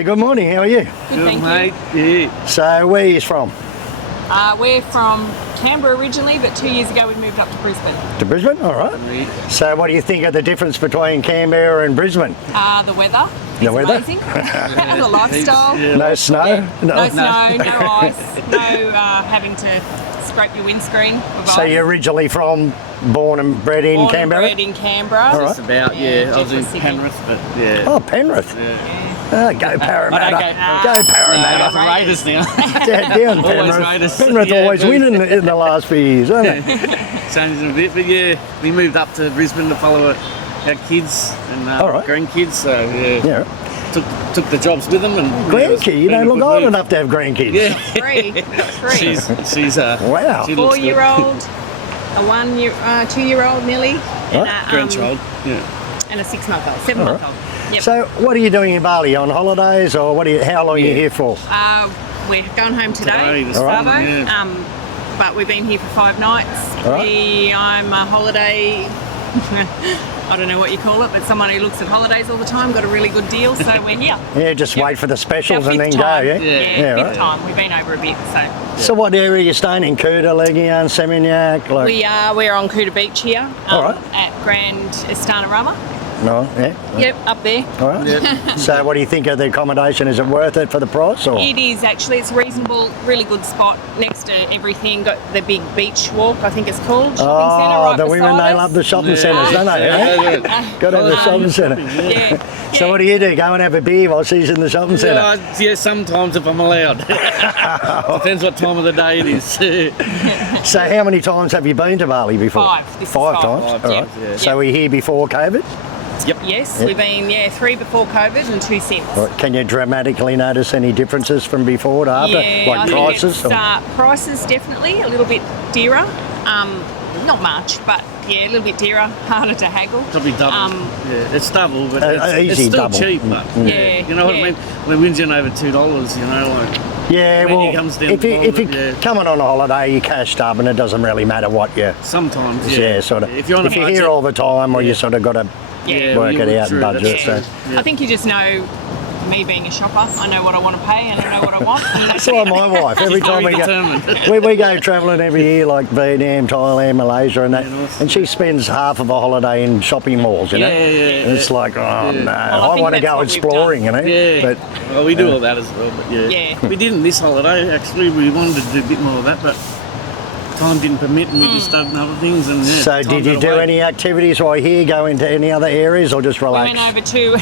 So good morning, how are you? Good, mate. Yeah. So where are you from? We're from Canberra originally, but 2 years ago we moved up to Brisbane. To Brisbane, all right. So what do you think of the difference between Canberra and Brisbane? The weather. The weather? Amazing. The lifestyle. No snow? Yeah. No snow, no ice, no having to scrape your windscreen. So you're originally born and bred in Canberra? Born and bred in Canberra. All right. Just about, yeah. I was in Sydney. Penrith, but yeah. Oh, Penrith. Yeah. Go Parramatta. Go Parramatta. I'm a Raiders now. Down Always Penrith. Raiders. Penrith Yeah, always winning in the last few years, haven't they? Changing a bit, but yeah, we moved up to Brisbane to follow our kids and grandkids, so yeah. Took the jobs with them. And Grandkid? You don't look old enough to have grandkids. Yeah. Three. She's wow. She looks 4-year-old, a 2-year-old nearly, and a grandchild. and a 6-month-old, 7-month-old. Yep. So what are you doing in Bali? On holidays, or how long are you here for? We're going home today, Today, Savo, yeah. but we've been here for 5 nights. I'm a holiday, I don't know what you call it, but someone who looks at holidays all the time, got a really good deal, so we're here. Yeah, just wait for the specials Our and then fifth go, time. yeah? Yeah, right. fifth time. We've been over a bit, so. So what area are you staying in? Kuta, Legian, Seminyak? We're on Kuta Beach here, All right. at Grand Istana Rama. No, yeah. Yep, up there. All right. Yep. So what do you think of the accommodation? Is it worth it for the price? Or? It is actually. It's reasonable, really good spot next to everything. Got the big beach walk, I think it's called. Shopping centre right the women, beside they us. love the shopping centres, don't they? Got to have the shopping centre. Yeah. So what do you do? Go and have a beer while she's in the shopping centre? Yeah, sometimes if I'm allowed. Depends what time of the day it is. So how many times have you been to Bali before? 5. This is 5 5. times? All right. Yeah. So we're here before COVID? Yes, we've been 3 before COVID and 2 since. All right. Can you dramatically notice any differences from before to after? Yeah, Like I prices? think it's, prices definitely a little bit dearer. Not much, but yeah, a little bit dearer, harder to haggle. Probably double. It's double, but it's easy still double. cheap. But you know what I mean? When it wins in over $2, you know, like. Yeah, well, comes down if the you're coming on a holiday, you're cashed up and it doesn't really matter what you... Sometimes, sort of. If you're on a budget, here all the time, or you sort of got to work you it out and through budget. it. So. I think you just know, me being a shopper, I know what I want to pay and I know what I want. And That's like my wife. Every time we go travelling every year, like Vietnam, Thailand, Malaysia and that, and she spends half of a holiday in shopping malls, you know? And it's like, oh no, Well, I want to go exploring, you know? Yeah. But, we do all that as well, but we didn't this holiday, actually. We wanted to do a bit more of that, but time didn't permit and we just done other things. And so did you do any activities while here, go into any other areas or just relax? We went over to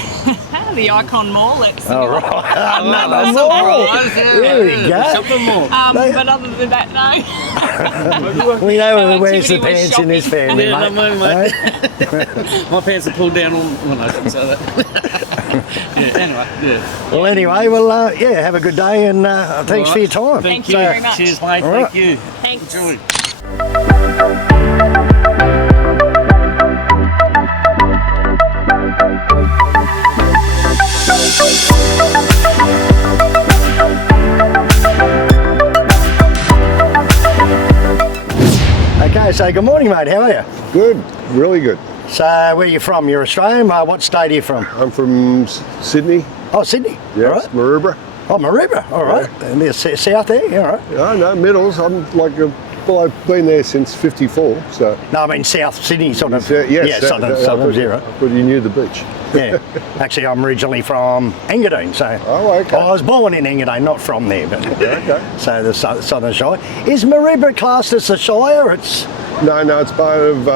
the Icon Mall at Sydney. Oh, right. Another mall. mall. There we go. Shopping mall. But other than that, no. We know who wears the activity was pants in this family, Yeah, mate. mate. My pants are pulled down when I can say that. Well, anyway, have a good day and thanks for your time. Thank you very much. Cheers, mate. Right. Thank you. Thanks. Enjoy. Okay, so good morning, mate. How are you? Good, really good. So, where are you from? You're Australian? What state are you from? I'm from Sydney. Oh, Sydney. Yes, All right. Maroubra. Oh, Maroubra. All right. And the south there? Yeah, all right. Yeah, no, middles. I'm I've been there since '54. So. No, I mean South Sydney, sort of. Yes, southern zero. But you knew the beach. Yeah. Actually, I'm originally from Engadine, so. Oh, okay. I was born in Engadine, not from there, but. Okay. So the Southern Shire. Is Maroubra classed as the Shire? It's. No, it's part of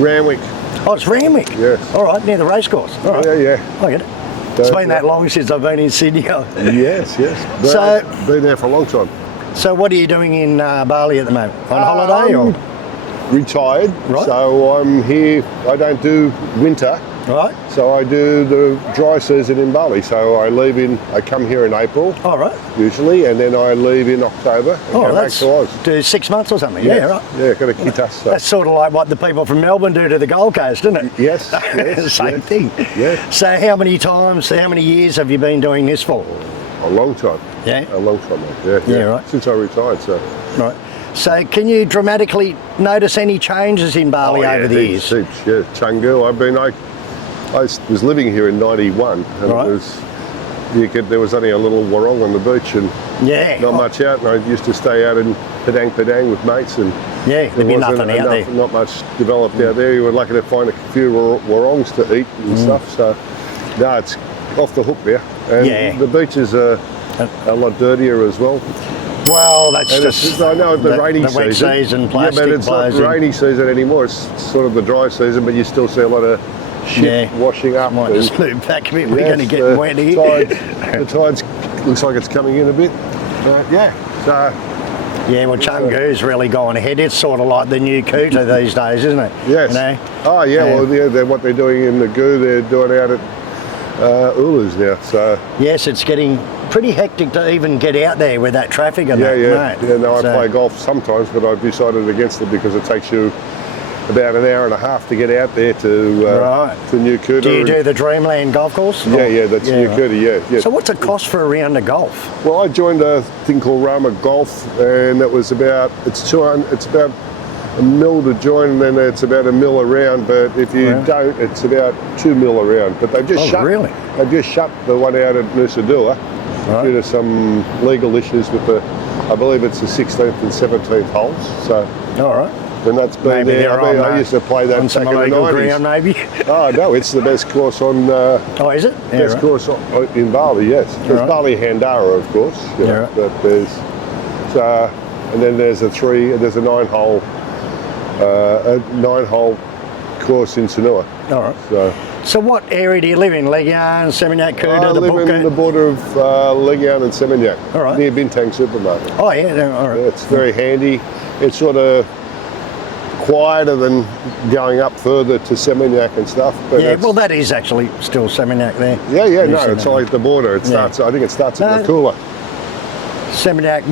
Randwick. Oh, it's Randwick. Yes. All right, near the racecourse. All right. Yeah. I get it. It's been that long since I've been in Sydney. Yes. But So- I've been there for a long time. So what are you doing in Bali at the moment? On holiday or? Retired. Right. So I'm here. I don't do winter. Right. So I do the dry season in Bali. So I come here in April. All right. Usually, and then I leave in October and go back to Oz. Do 6 months or something. Yeah, right. Yeah, got a kitas. So. That's sort of like what the people from Melbourne do to the Gold Coast, isn't it? Yes. Same thing. Yeah. So how many years have you been doing this for? A long time. Yeah. A long time. Yeah. Yeah, right. Since I retired. So. Right. So can you dramatically notice any changes in Bali over the years? Heaps. Yeah. Canggu. I was living here in '91, and Right. it was there was only a little warong on the beach and not much out. And I used to stay out in Penang with mates, and there'd be nothing out there. Not much developed out there. You were lucky to find a few warongs to eat and stuff. So no, it's off the hook there. And the beaches are a lot dirtier as well. Well, that's just I know the rainy wet season, plastic but it's not rainy season anymore. It's sort of the dry season, but you still see a lot of shit washing up. Might just move back a bit. We're going to get wet here. The tide's looks like it's coming in a bit. So well, Canggu's really gone ahead. It's sort of like the new Kuta these days, isn't it? Yes. Oh yeah. Well, what they're doing in the Goo, they're doing out at Ulus now. So yes, it's getting pretty hectic to even get out there with that traffic and I play golf sometimes, but I've decided against it because it takes you about an hour and a half to get out there to New Kuta. Do you do the Dreamland golf course? Yeah, that's New Kuta, yeah. So what's it cost for a round of golf? Well, I joined a thing called Rama Golf, and it was about it's about $1 mil to join, and then it's about $1 mil a round. But if you don't, it's about $2 mil a round. But they've just they've just shut the one out at Nusa Dua due to some legal issues with I believe it's the 16th and 17th holes. So and that's been there. I used to play that back in the 90s. Ground, maybe. Oh no, it's the best course on. Is it? Best course in Bali. Yes, there's Bali Handara, of course. But there's and then there's a 9-hole. A 9-hole course in Sanua. So what area do you live in? Legian, Seminyak, Kuta, I live in the border of Legian and Seminyak, near Bintang supermarket. It's very handy. It's sort of quieter than going up further to Seminyak and stuff. But well, that is actually still Seminyak there. It's like the border. It starts. I think it starts at Kuala. Seminyak,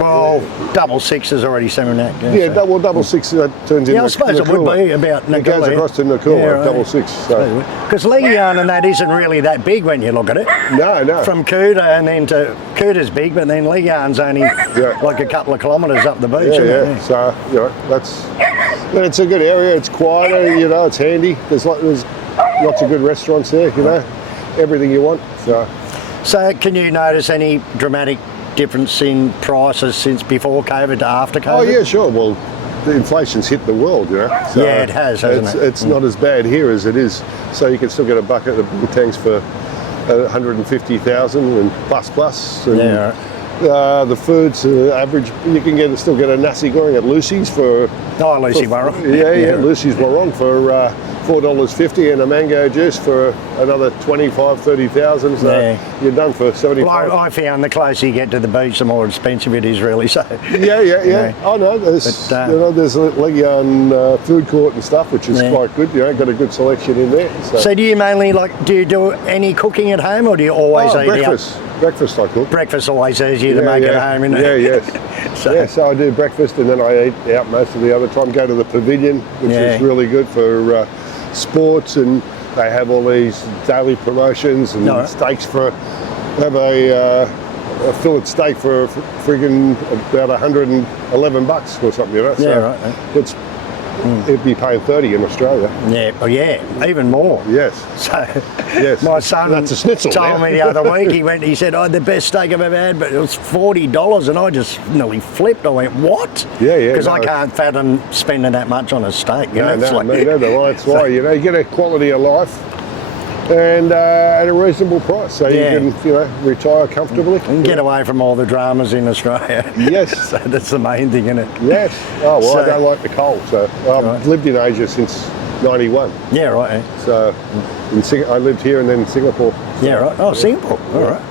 double six is already Seminyak. Double six turns into I suppose it would be about Nakula. It goes across to Nakula, double six. Because Legian and that isn't really that big when you look at it. No. From Kuta and then to Kuta's big, but then Legian's only like a couple of kilometres up the beach. So but it's a good area. It's quieter. It's handy. There's lots of good restaurants there. Everything you want. So can you notice any dramatic difference in prices since before COVID to after COVID? Oh yeah, sure. Well, the inflation's hit the world, So it has, hasn't it? It's not as bad here as it is. So you can still get a bucket of Bintangs for 150,000 and plus. And the food's average. You can still get a nasi goreng at Lucy's for. Lucy Warong. Lucy's Warong for $4.50 and a mango juice for another 25,000-30,000. So you're done for 75. Well, I found the closer you get to the beach, the more expensive it is, really. So. I know. There's there's a Legian food court and stuff, which is quite good. Got a good selection in there. So do you mainly do you do any cooking at home, or do you always eat breakfast? Breakfast I cook. Breakfast always easier to make at home, isn't it? So I do breakfast and then I eat out most of the other time. Go to the pavilion, which is really good for sports, and they have all these daily promotions and steaks for. Have a fillet steak for friggin' about $111 or something, It's it'd be paying 30 in Australia. Even more. Yes. So, my son that's a schnitzel told me the other week, he said, the best steak I've ever had, but it was $40, and I just nearly flipped. I went, what? Because I can't fathom spending that much on a steak. That's why, you get a quality of life and at a reasonable price, so you can retire comfortably and get away from all the dramas in Australia. Yes. So that's the main thing, isn't it? Yes. I don't like the cold, so I've lived in Asia since 91. So I lived here and then in Singapore. Singapore. All right.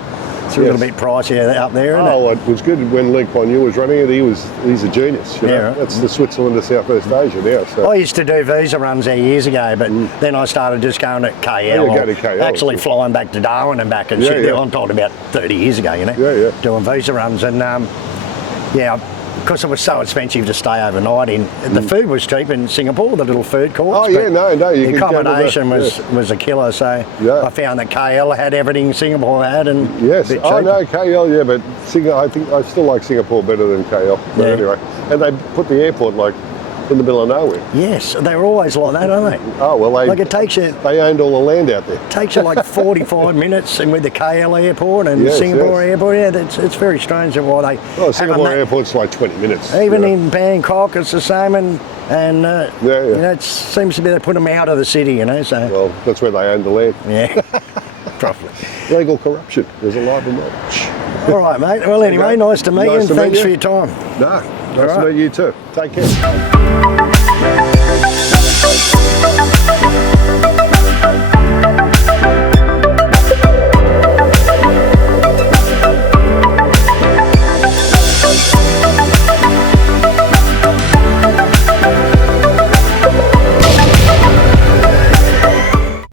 It's a little bit pricier up there, isn't it? It was good when Lee Kuan Yew was running it. He's a genius. That's the Switzerland of Southeast Asia now. So. I used to do visa runs there years ago, but then I started just going to KL. Go to KL. Actually flying back to Darwin and back and shit. I'm talking about 30 years ago, doing visa runs. And because it was so expensive to stay overnight in, the food was cheap in Singapore, the little food courts. The accommodation was a killer, so I found that KL had everything Singapore had, and KL, but I think I still like Singapore better than KL. But anyway, and they put the airport like in the middle of nowhere. Yes, they're always like that, aren't they? Oh well, Like it takes you. They owned all the land out there. Takes you like 45 minutes, and with the KL airport and Singapore airport, it's very strange why they. Well, Singapore airport's like 20 minutes. Even in Bangkok, it's the same, and you know, it seems to be they put them out of the city, you know. So well, that's where they own the land. yeah, probably Legal corruption. There's a lot of them. All right, mate. Well, anyway, nice to meet you, and thanks for your time. No, nice to meet you too. Take care.